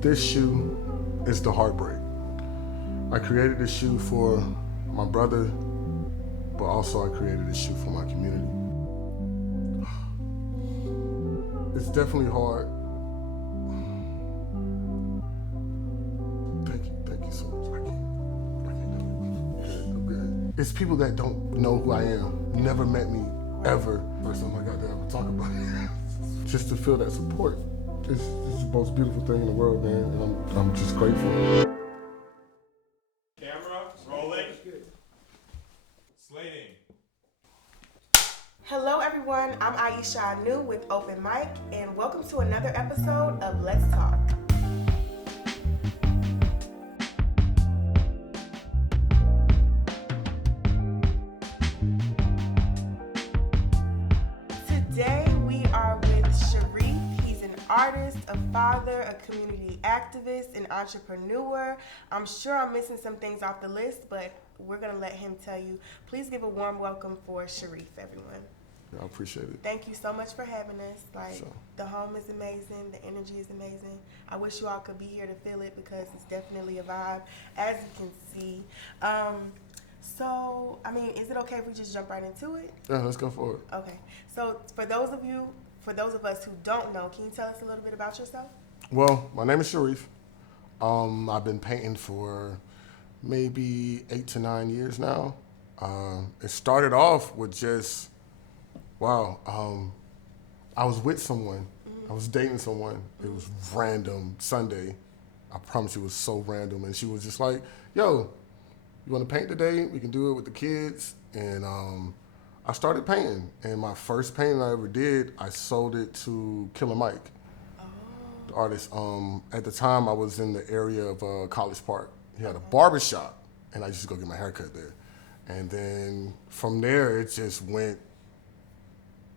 This shoe is the heartbreak. I created this shoe for my brother, but also I created this shoe for my community. It's definitely hard. Thank you so much. I can't do it. I'm good. It's people that don't know who I am, never met me, ever. First time I got to ever talk about it. Just to feel that support. It's the most beautiful thing in the world, man, and I'm just grateful. Camera, rolling, slating. Hello everyone, I'm Aisha Anu with OpenMic, and welcome to another episode of Let's Talk. Today we are with Shareef. He's an artist, a father, a community activist, an entrepreneur. I'm sure I'm missing some things off the list, but we're going to let him tell you. Please give a warm welcome for Shareef, everyone. I appreciate it. Thank you so much for having us. Sure. The home is amazing. The energy is amazing. I wish you all could be here to feel it because it's definitely a vibe, as you can see. Is it okay if we just jump right into it? Yeah, let's go for it. Okay. So for those of us who don't know, can you tell us a little bit about yourself? Well, my name is Shareef. I've been painting for maybe 8 to 9 years now. It started off with just, I was with someone. I was dating someone. It was random Sunday. I promise you it was so random. And she was just like, yo, you want to paint today? We can do it with the kids. And I started painting. And my first painting I ever did, I sold it to Killer Mike, the artist. At the time, I was in the area of College Park. He had a barber shop, and I used to go get my haircut there. And then from there, it just went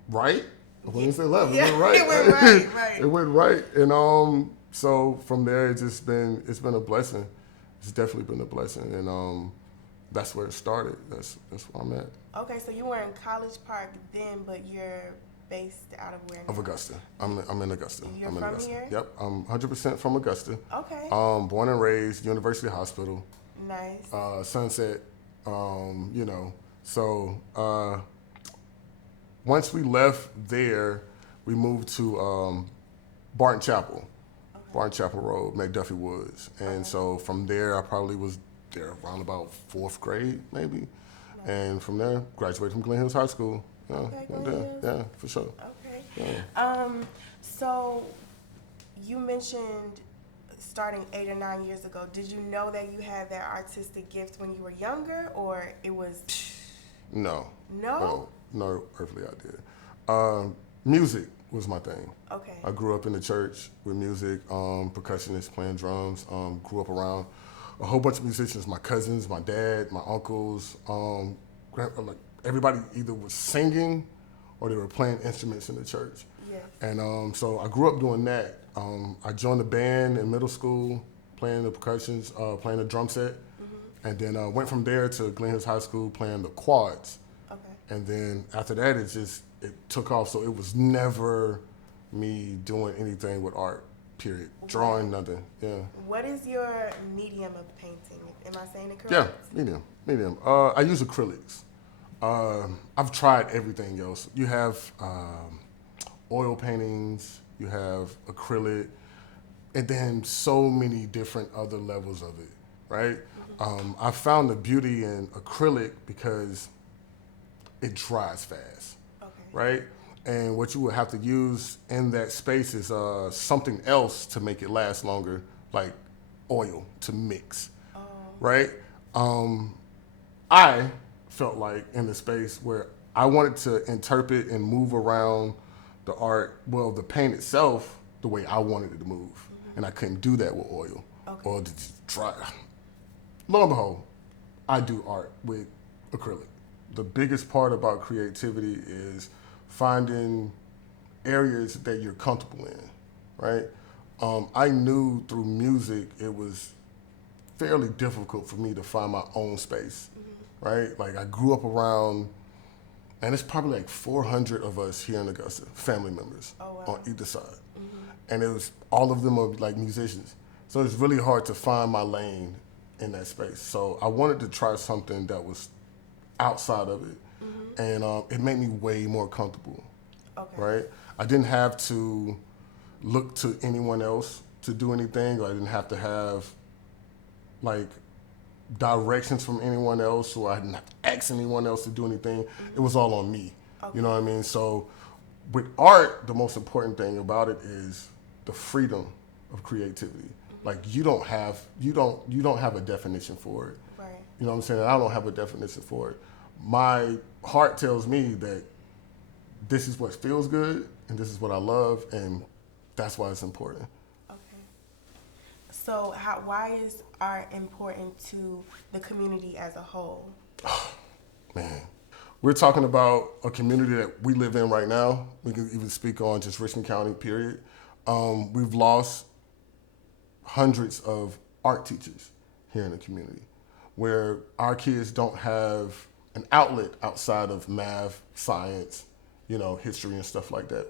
right. When you say left, Yeah, it went right. it went right. It went right. And so from there, it's been a blessing. It's definitely been a blessing. And that's where it started. That's where I'm at. Okay, so you were in College Park then, but you're based out of where now? Of Augusta. I'm in Augusta. You're I'm in from Augusta. here? Yep, I'm 100% from Augusta. Okay. Born and raised, University Hospital. Nice. Sunset, So once we left there, we moved to Barton Chapel, Okay. Barton Chapel Road, McDuffie Woods. And so from there, I probably was there around about 4th grade, maybe. Nice. And from there, graduated from Glen Hills High School. Yeah, Okay, went Glen there. Hills. Yeah, for sure. Okay. Yeah. So you mentioned starting 8 or 9 years ago. Did you know that you had that artistic gift when you were younger, or it was? No. No? No earthly idea. Music was my thing. Okay. I grew up in the church with music, percussionist, playing drums. Grew up around a whole bunch of musicians, my cousins, my dad, my uncles. Everybody either was singing or they were playing instruments in the church. Yes. And so I grew up doing that. I joined the band in middle school, playing the percussions, playing the drum set. Mm-hmm. And then went from there to Glen Hills High School playing the quads. Okay. And then after that, it took off. So it was never me doing anything with art, period. Drawing, nothing, yeah. What is your medium of painting? Am I saying it Yeah, correct? medium. I use acrylics. I've tried everything else. You have oil paintings, you have acrylic, and then so many different other levels of it, right? Mm-hmm. I found the beauty in acrylic because it dries fast, Okay. right? And what you would have to use in that space is something else to make it last longer, like oil to mix, right? I felt like in the space where I wanted to interpret and move around the art, the paint itself, the way I wanted it to move. Mm-hmm. And I couldn't do that with oil. Okay. Or just dry. Lo and behold, I do art with acrylic. The biggest part about creativity is finding areas that you're comfortable in, right? I knew through music it was fairly difficult for me to find my own space, mm-hmm. right? Like I grew up around, and it's probably like 400 of us here in Augusta, family members on either side. Mm-hmm. And it was, all of them are like musicians. So it's really hard to find my lane in that space. So I wanted to try something that was outside of it, and it made me way more comfortable. Okay. Right? I didn't have to look to anyone else to do anything, or I didn't have to have like directions from anyone else, or I didn't have to ask anyone else to do anything. It was all on me. Okay. You know what I mean? So with art, the most important thing about it is the freedom of creativity. Like you don't have a definition for it. Right. You know what I'm saying? I don't have a definition for it. My heart tells me that this is what feels good and this is what I love, and that's why it's important. Okay. So why is art important to the community as a whole? Man, we're talking about a community that we live in right now. We can even speak on just Richmond County, period. We've lost hundreds of art teachers here in the community, where our kids don't have an outlet outside of math, science, history and stuff like that.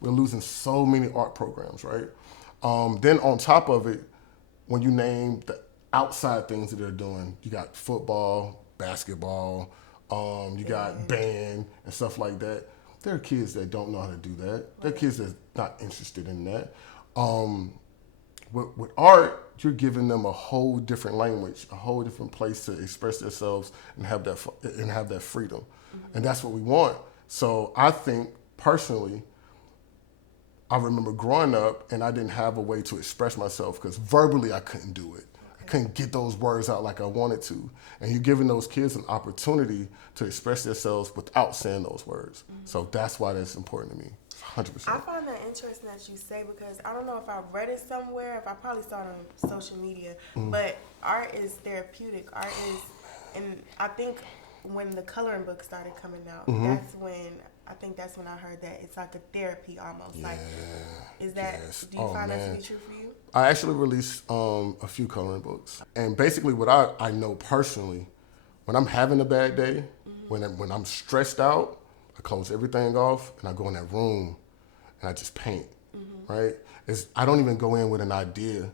We're losing so many art programs, right? Then on top of it, when you name the outside things that they're doing, you got football, basketball, you got band and stuff like that. There are kids that don't know how to do that. Right. There are kids that's not interested in that. With art, you're giving them a whole different language, a whole different place to express themselves and have that freedom. And that's what we want. So I think personally, I remember growing up and I didn't have a way to express myself because verbally I couldn't do it. I couldn't get those words out like I wanted to. And you're giving those kids an opportunity to express themselves without saying those words. So that's why that's important to me. 100%. I find that interesting that you say, because I don't know if I read it somewhere, if I probably saw it on social media, but art is therapeutic. Art is, and I think when the coloring book started coming out, that's when I heard that it's like a therapy almost. Yeah, like, is that, do you find that to be true for you? I actually released a few coloring books. And basically what I know personally, when I'm having a bad day, when I'm stressed out, I close everything off and I go in that room and I just paint, right? I don't even go in with an idea,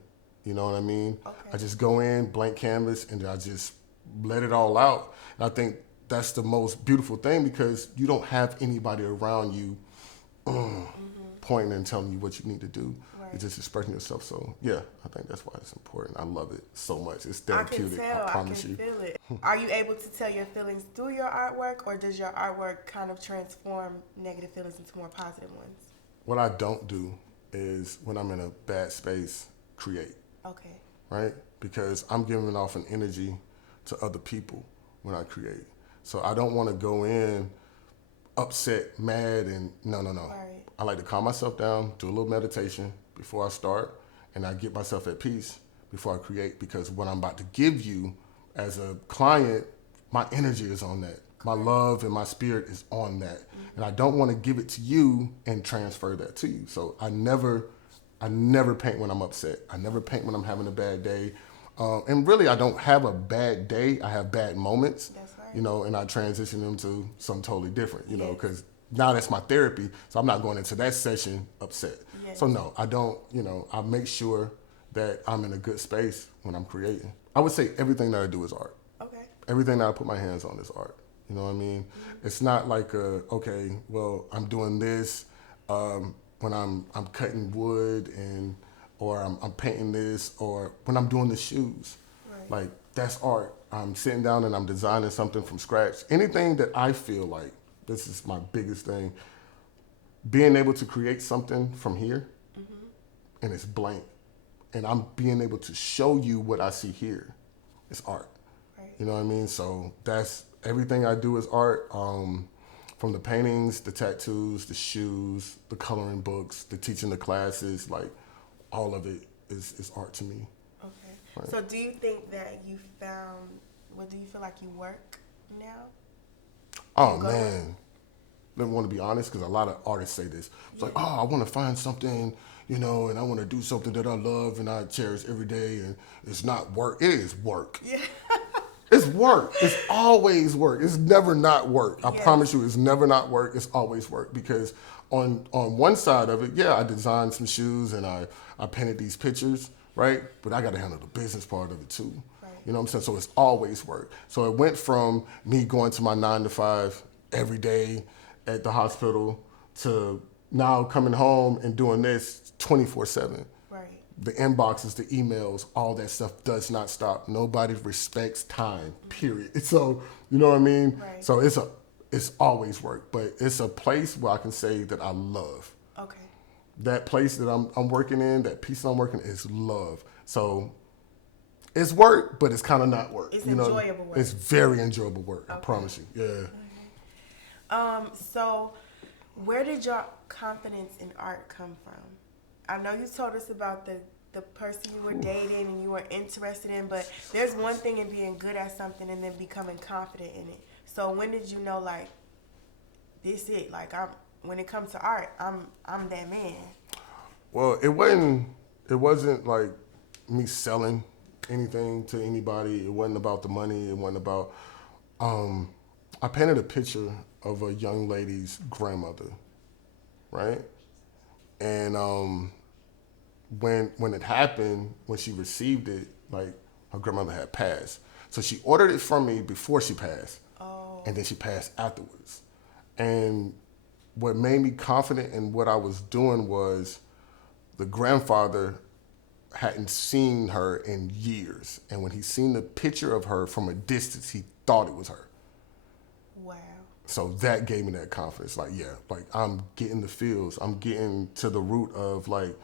you know what I mean? Okay. I just go in, blank canvas, and I just let it all out. And I think that's the most beautiful thing because you don't have anybody around you pointing and telling you what you need to do. Right. You're just expressing yourself. So yeah, I think that's why it's important. I love it so much. It's therapeutic. I promise you. I can feel it. Are you able to tell your feelings through your artwork, or does your artwork kind of transform negative feelings into more positive ones? What I don't do is when I'm in a bad space, create. Okay. Right? Because I'm giving off an energy to other people when I create. So I don't want to go in upset, mad, and no. Right. I like to calm myself down, do a little meditation before I start, and I get myself at peace before I create, because what I'm about to give you as a client, my energy is on that. My love and my spirit is on that. And I don't want to give it to you and transfer that to you. So I never paint when I'm upset. I never paint when I'm having a bad day. And really, I don't have a bad day. I have bad moments. That's right. And I transition them to something totally different, because now that's my therapy. So I'm not going into that session upset. Yes. So no, I don't, I make sure that I'm in a good space when I'm creating. I would say everything that I do is art. Okay. Everything that I put my hands on is art. You know what I mean? It's not like I'm doing this when I'm cutting wood or I'm painting this, or when I'm doing the shoes. Right. Like, that's art. I'm sitting down and I'm designing something from scratch. Anything that I feel like, this is my biggest thing, being able to create something from here and it's blank, and I'm being able to show you what I see here, it's art. Right. You know what I mean? So that's everything I do is art. From the paintings, the tattoos, the shoes, the coloring books, the teaching the classes, like all of it is art to me. Okay. Right. So do you think that do you feel like you work now? Oh, man. I don't want to be honest, because a lot of artists say this. It's like, I want to find something, and I want to do something that I love and I cherish every day, and it's not work. It is work. Yeah. It's work. It's always work. It's never not work. I promise you, it's never not work. It's always work, because on one side of it, I designed some shoes and I painted these pictures, right? But I got to handle the business part of it too. Right. You know what I'm saying? So it's always work. So it went from me going to my 9 to 5 every day at the hospital to now coming home and doing this 24/7. Right. The inboxes, the emails, all that stuff does not stop. Nobody respects time, period. So, you know what I mean? Right. So it's always work, but it's a place where I can say that I love. Okay. That place that I'm working in, that piece that I'm working is love. So it's work, but it's kind of not work. It's you know? enjoyable work. It's very enjoyable work. Okay. I promise you. Yeah. So where did your confidence in art come from? I know you told us about the person you were dating and you were interested in, but there's one thing in being good at something and then becoming confident in it. So when did you know, like, this it? Like, when it comes to art, I'm that man. Well, it wasn't like me selling anything to anybody. It wasn't about the money. It wasn't about. I painted a picture of a young lady's grandmother, right? And when it happened, when she received it, like her grandmother had passed, so she ordered it from me before she passed, and then she passed afterwards. And what made me confident in what I was doing was the grandfather hadn't seen her in years. And when he seen the picture of her from a distance, he thought it was her. Wow. So that gave me that confidence. Like, yeah, like I'm getting the feels. I'm getting to the root of like,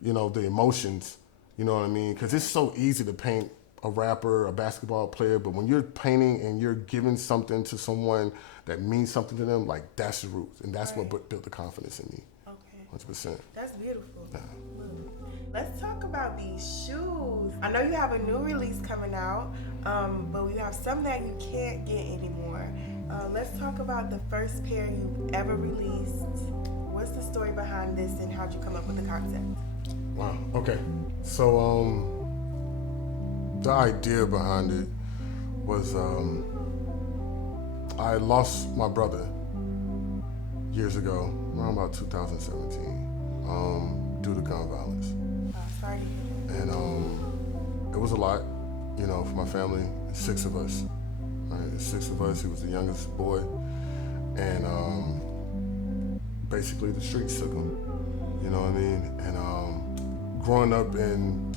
you know, the emotions, you know what I mean? Because it's so easy to paint a rapper, a basketball player, but when you're painting and you're giving something to someone that means something to them, like that's the root. And that's Right. what built the confidence in me. Okay. 100%. That's beautiful. Let's talk about these shoes. I know you have a new release coming out, but we have some that you can't get anymore. Let's talk about the first pair you ever released. What's the story behind this and how'd you come up with the concept? Wow. Okay. So the idea behind it was I lost my brother years ago, around about 2017, due to gun violence. Sorry to hear that. And it was a lot, you know, for my family. 6 of us. Right? 6 of us. He was the youngest boy, and basically the streets took him. You know what I mean? And growing up in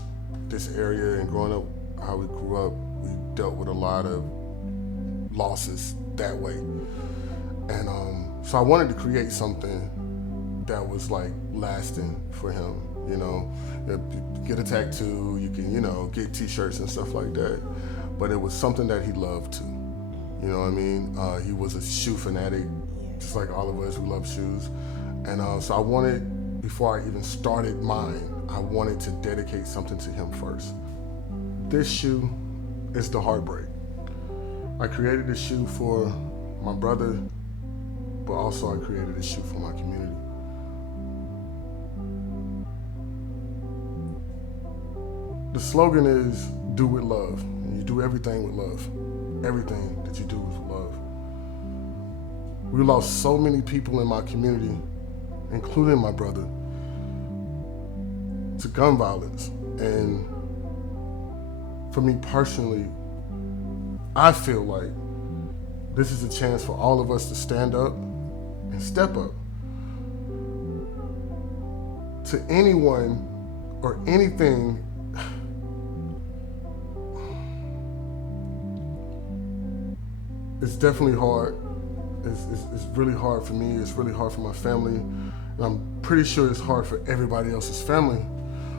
this area and growing up how we grew up, we dealt with a lot of losses that way. And so I wanted to create something that was like lasting for him. You know, get a tattoo, you can, you know, get t-shirts and stuff like that. But it was something that he loved too. You know what I mean? He was a shoe fanatic, just like all of us who love shoes. And so I wanted, before I even started mine, I wanted to dedicate something to him first. This shoe is the Heartbreak. I created this shoe for my brother, but also I created this shoe for my community. The slogan is, do with love. You do everything with love. Everything that you do is with love. We lost so many people in my community, including my brother, to gun violence. And for me personally, I feel like this is a chance for all of us to stand up and step up to anyone or anything. It's definitely hard. It's really hard for me. It's really hard for my family. And I'm pretty sure it's hard for everybody else's family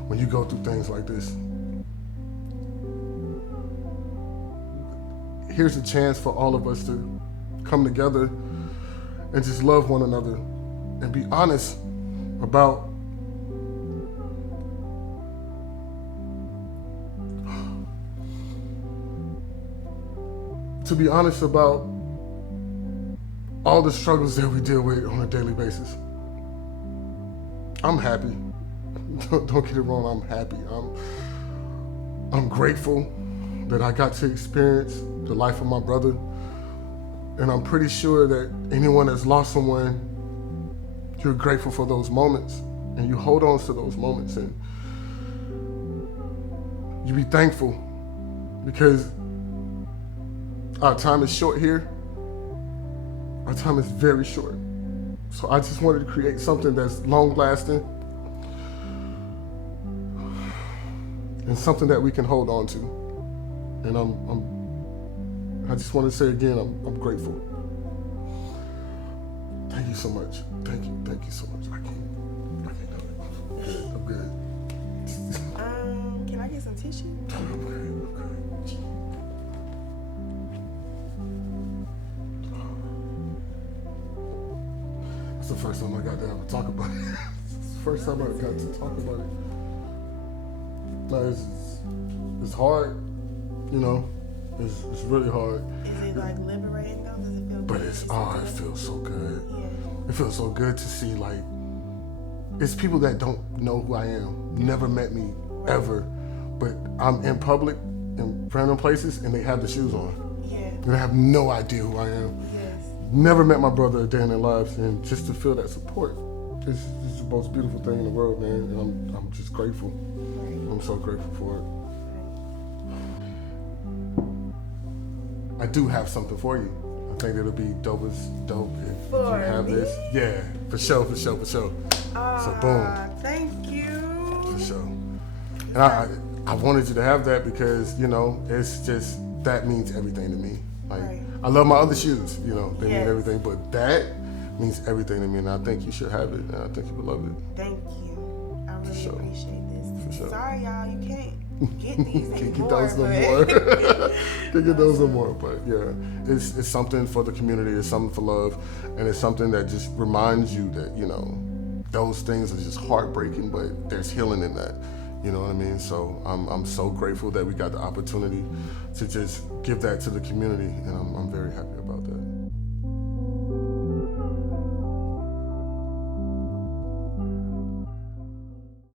when you go through things like this. Here's a chance for all of us to come together and just love one another and be honest about all the struggles that we deal with on a daily basis. I'm happy. Don't get it wrong, I'm happy. I'm grateful that I got to experience the life of my brother. And I'm pretty sure that anyone that's lost someone, you're grateful for those moments and you hold on to those moments. And you be thankful because our time is short here. Our time is very short. So I just wanted to create something that's long lasting and something that we can hold on to. And I just want to say again, I'm grateful. Thank you so much. Thank you so much. I can't do it. I'm good. Can I get some tissue? I'm good. It's the first time I got to ever talk about it. It's the first time I got to talk about it. No, it's hard, you know. It's really hard. Is it like liberating though? Does it feel But good? it feels so good. Yeah. It feels so good to see, like, it's people that don't know who I am, never met me ever, but I'm in public in random places and they have the shoes on. Yeah. And they have no idea who I am. Yes. Never met my brother a day in their lives, and just to feel that support is the most beautiful thing in the world, man. And I'm just grateful. Right. I'm so grateful for it. Right. I do have something for you. I think it'll be dope if For you have me? this. Yeah, for sure. So boom. Thank you. For sure. And I wanted you to have that because, you know, it's just, that means everything to me. Like, Right. I love my other shoes, you know, they Yes. mean everything, but that means everything to me, and I think you should have it, and I think you would love it. Thank you. I really sure. appreciate this. For sure. Sorry, y'all, you can't get these Can't anymore. get those no but- more. Can't get those no more, but yeah, it's something for the community, it's something for love, and it's something that just reminds you that, you know, those things are just heartbreaking, but there's healing in that. You know what I mean? So I'm so grateful that we got the opportunity to just give that to the community, and I'm very happy about it.